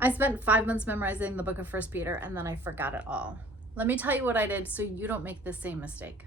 I spent 5 months memorizing the book of First Peter, and then I forgot it all. Let me tell you what I did so you don't make the same mistake.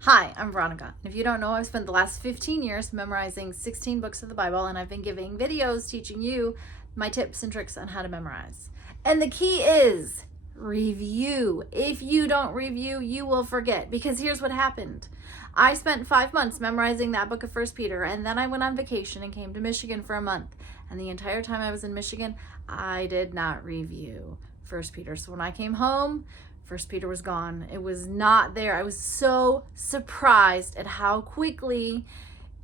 Hi, I'm Veronica. If you don't know, I've spent the last 15 years memorizing 16 books of the Bible, and I've been giving videos teaching you my tips and tricks on how to memorize. And the key is review. If you don't review, you will forget, because here's what happened. I spent 5 months memorizing that book of First Peter, and then I went on vacation and came to Michigan for a month. And the entire time I was in Michigan, I did not review First Peter. So when I came home, First Peter was gone. It was not there. I was so surprised at how quickly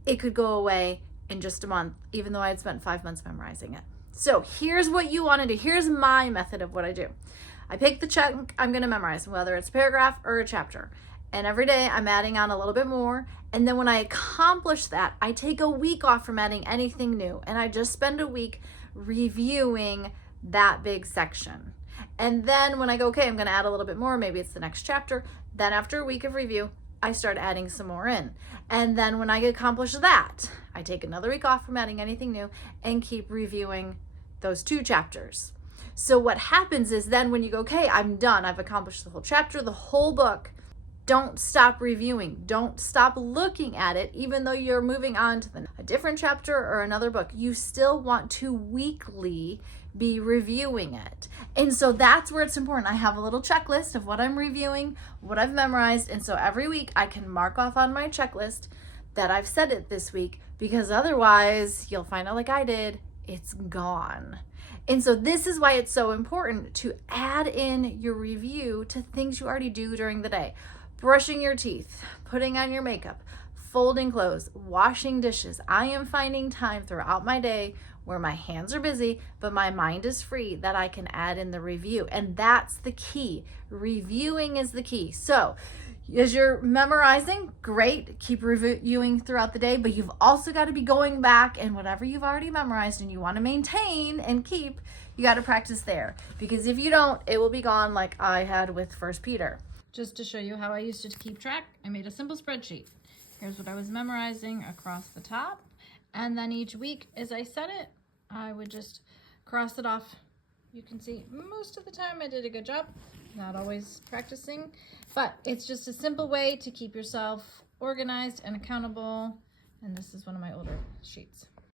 it could go away in just a month, even though I had spent 5 months memorizing it. So here's what you want to do. Here's my method of what I do. I pick the chunk I'm going to memorize, whether it's a paragraph or a chapter. And every day I'm adding on a little bit more. And then when I accomplish that, I take a week off from adding anything new. And I just spend a week reviewing that big section. And then when I go, okay, I'm going to add a little bit more, maybe it's the next chapter. Then after a week of review, I start adding some more in. And then when I accomplish that, I take another week off from adding anything new and keep reviewing those 2 chapters. So what happens is then when you go, okay, I'm done, I've accomplished the whole chapter, the whole book, don't stop reviewing. Don't stop looking at it, even though you're moving on to a different chapter or another book. You still want to weekly be reviewing it. And so that's where it's important. I have a little checklist of what I'm reviewing, what I've memorized. And so every week I can mark off on my checklist that I've said it this week, because otherwise you'll find out, like I did, it's gone. And so this is why it's so important to add in your review to things you already do during the day. Brushing your teeth, putting on your makeup, folding clothes, washing dishes. I am finding time throughout my day where my hands are busy, but my mind is free, that I can add in the review. And that's the key. Reviewing is the key. So as you're memorizing, great, keep reviewing throughout the day, but you've also got to be going back and whatever you've already memorized and you want to maintain and keep, you got to practice there. Because if you don't, it will be gone, like I had with First Peter. Just to show you how I used to keep track, I made a simple spreadsheet. Here's what I was memorizing across the top. And then each week, as I said it, I would just cross it off. You can see most of the time I did a good job. Not always practicing, but it's just a simple way to keep yourself organized and accountable. And this is one of my older sheets.